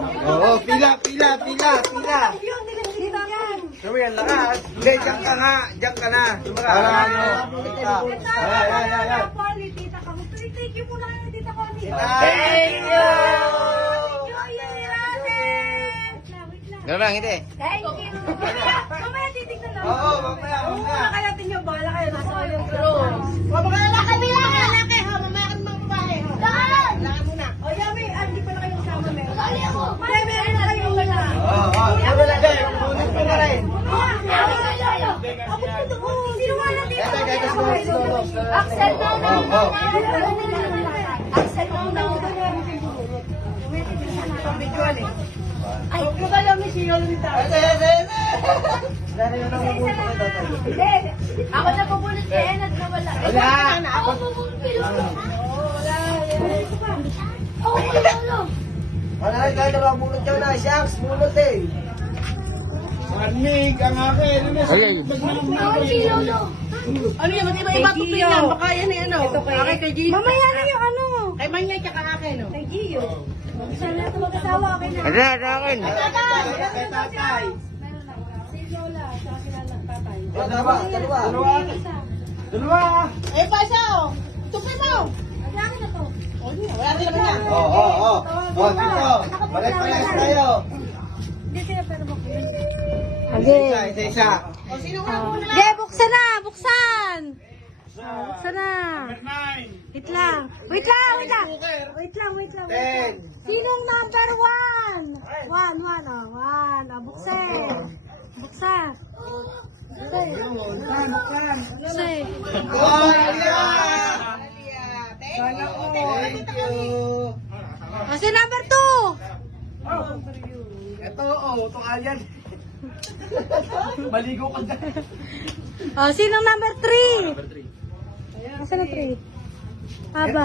Oo, pila. Sabi yan, lakas. Hindi, diyan ka nga. Diyan ka na. Para ano. Ayan. Tita Connie. Thank you muna kayo, Tita Connie. Thank you! Gano'n lang, hindi. Thank you. Mamaya titignan lang. Oo, mamaya. Baka natin yung bahala kayo. Nasa kayo. Pero, Wala kami lang. Lalaki, ha? Mamaya ka mga babae. Daan! Lalaki muna. o Yami, hindi pala kayong sama meron. Dali ako. Meron na kayong wala. Oo, bunot ko na rin. Ako po doon. Sino nga natin? Axel daw na. Oo. Axel daw na. Ay, kaya may siyo lang tayo. Hindi. Ako na pupulot kay Enad na wala. Wala. Ako pupulot. Ako pupulot. Wala rin kahit na bunot ka na. Shucks, bunot eh. Manig ang akin. Ako si Lolo. Ano yan? Ba't iba-iba tupi yan? Baka yan eh, ano? Akin kay Gio. Mamaya na yung ano. Kay Manyay tsaka akin, no? Kay Gio. Sana ito mag-asawa akin na. Ano na akin? Kay tatay. Si Lola, sa kilala tatay. Dalawa. Eh, pa siya, oh. Tupi mo. Ang akin na to. Wala rin naman yan. Oo. Dito. Balik tayo. Hindi sila pero makulit. Isa. O, sino nga muna? Okay, buksan na! Buksan! Buksan na! Wait lang! Ten. Sinong number one? One. Buksan! Buksan! Buksan! Oh, yeah. Thank you. Kasi number two! Ito, oh, itong alyan. Maligo ka dyan. Oh, sinong number three? Asan na three? Haba.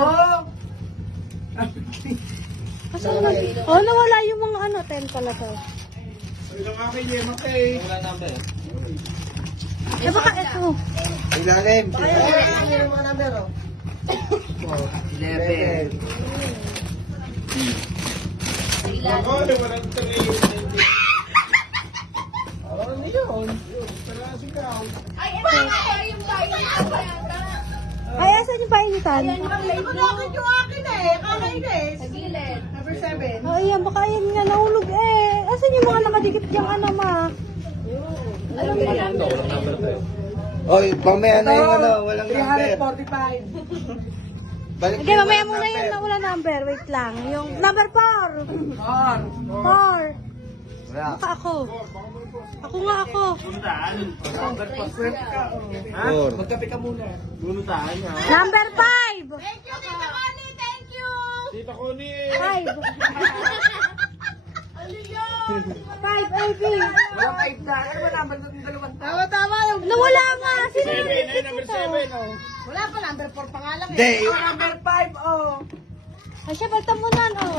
Asan na? Oh, nawala yung mga ano. 10 pala to. Ilang akin yung matay. Wala number. Eh, baka ito. Ilalim. Ano yung mga number, oh? 11. Ako, walang tali. Ano yun? Ay, asan yung painitan? Bakit yung akin eh? Kakain eh. Sa gilid. Number 7. Oh, ayan, baka yan nga nahulog eh. Asan yung mga nakadikit yung ano, ma? Alam mo yan? Oy, mamaya na yung ano, walang number. 345. Balik Okay, mamaya muna yun na wala number. Wait lang. Yung number 4. 4. Wala. Baka ako. Ako nga ako. Four. Magkape ka muna. Number 5. Thank you, Tita Connie. Thank you. 5. 5, AB. Walang 5 na. Ano ba number ng dalawang tao? Tama. Nawala nga. Sino nag-isip ito? Wala pa, number 4 pa nga lang. Hindi. Number 5, oh. Ay, siya, balta mo na, oh.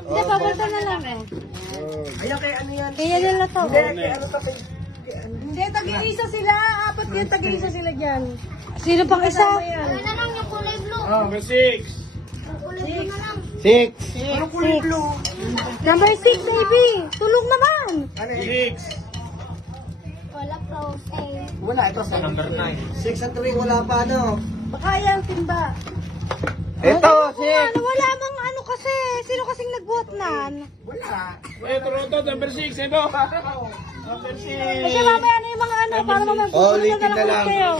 Hindi, babalta na lang, eh. Ayaw kay ano yan? Kaya nila to. Kay ano pa kay... Hindi, tag-iisa sila. Apat yun, tag-iisa sila dyan. Sino pang isa? Ano na lang yung kulay blue? Number 6. Kulay blue na lang. 6. Ano kulay blue? Number 6, baby. Tulog naman. Ano eh? Wala pa, okay. Wala, ito sa number 9. 6 at 3, wala pa ano. Baka yan, timba. Ito, Nawala mang ano kasi. Sino kasing nagbuhat nan? Wala. Toronto, number 6. Ito. Number 6. Kasi mamaya na yung mga ano, para mamaya Oh, pupunta ulitin na lang. kayo.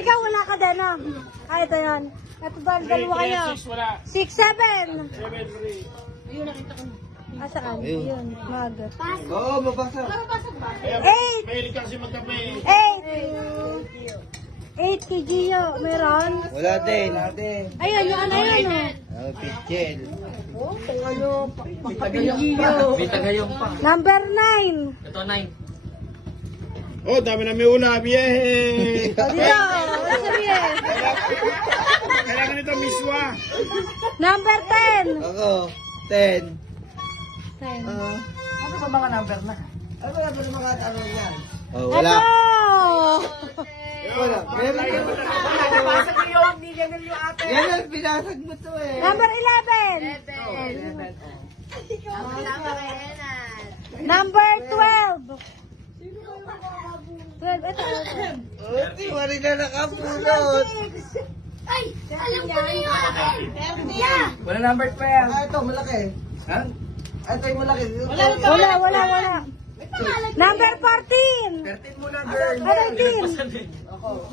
Ikaw, wala ka din, ah. Ah, ito yan. Ito ba, dalawa kayo. 6, 7. Asaan? Yun, mag. Oo, mabasa. 8. Mahilig kasi magkape. 8 kay Gio. Meron? Wala din. Ayun, yung ano yun, oh. Oh, Pichel. Kung ano, Bitagayong pa. Number 9. Ito 9. Oh, dami na may una. Yay! O, dito. Wala sabihin. Kailangan ito, miswa. Number 10. Ako, 10. 10. Ano ba mga number na? Ano ba yung mga ano yan? Oh, Ito. wala. Wala. Meron ka. Nabasa ko yung hindi ganun yung ate. Yan ang binasag mo to eh. Number 11. Number 12. 12, ito. Hindi, wala na nakapulot. Ay, alam ko na yung akin. Yeah. Wala number 12. Ah, ito, malaki. Ha? Ito yung malaki. Wala. Number 14. 13 muna, girl. 13. Oh,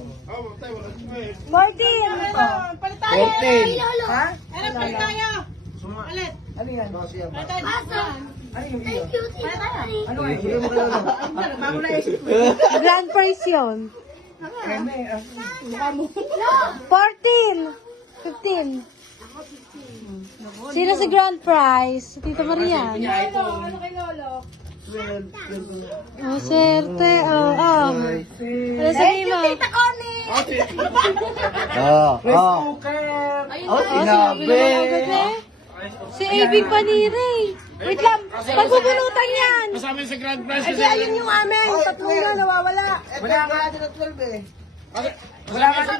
tayo, wala siya. 14. Palit tayo. 14. Ha? Ano, palit tayo. Palit. Ano yan? Siya. Palit tayo. Ano yung iyo? Thank you, Tita Mari. Ano yung iyo mo kayo? Bago na isip ko. Grand prize yun. 14. 15. Sino si grand prize? Tita Maria. Ano kay Lolo? 12. Oh, swerte. Oh. Ano sabihin mo? Tita Connie. Oh, sinabi agad eh. Si Aving Panire. Wait lang. Pagbubunutan yan. Kasama yun sa grand prize Ay, kasi. ayun yung amin. Tatlo na nawawala. Wala nga natin na 12 eh. Wala nga natin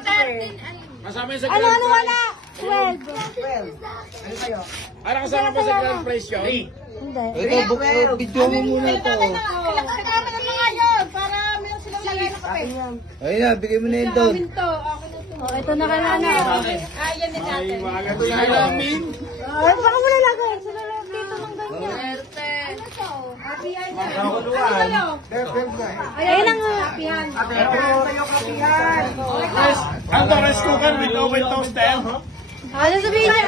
12. Kasama yun sa Ano grand prize. wala? 12. 12. Ano kayo? Ano kasama pa sa grand prize yun? Hindi. Ito, video mo muna ito. Kailangan namin ng mga yun para meron silang lagay na kape. Ayun na, bigay mo na yun doon. Amin to. Ako na to. Oh, ito na kay Nana. Ayan din natin. Maganda sa namin. Ay, baka mo nalagay. Sa lalaki dito ng ganyan. Happy yan na. Ano? Ayun ang Happy-han. Ang rice cooker with oven toaster. ano sabihin niya?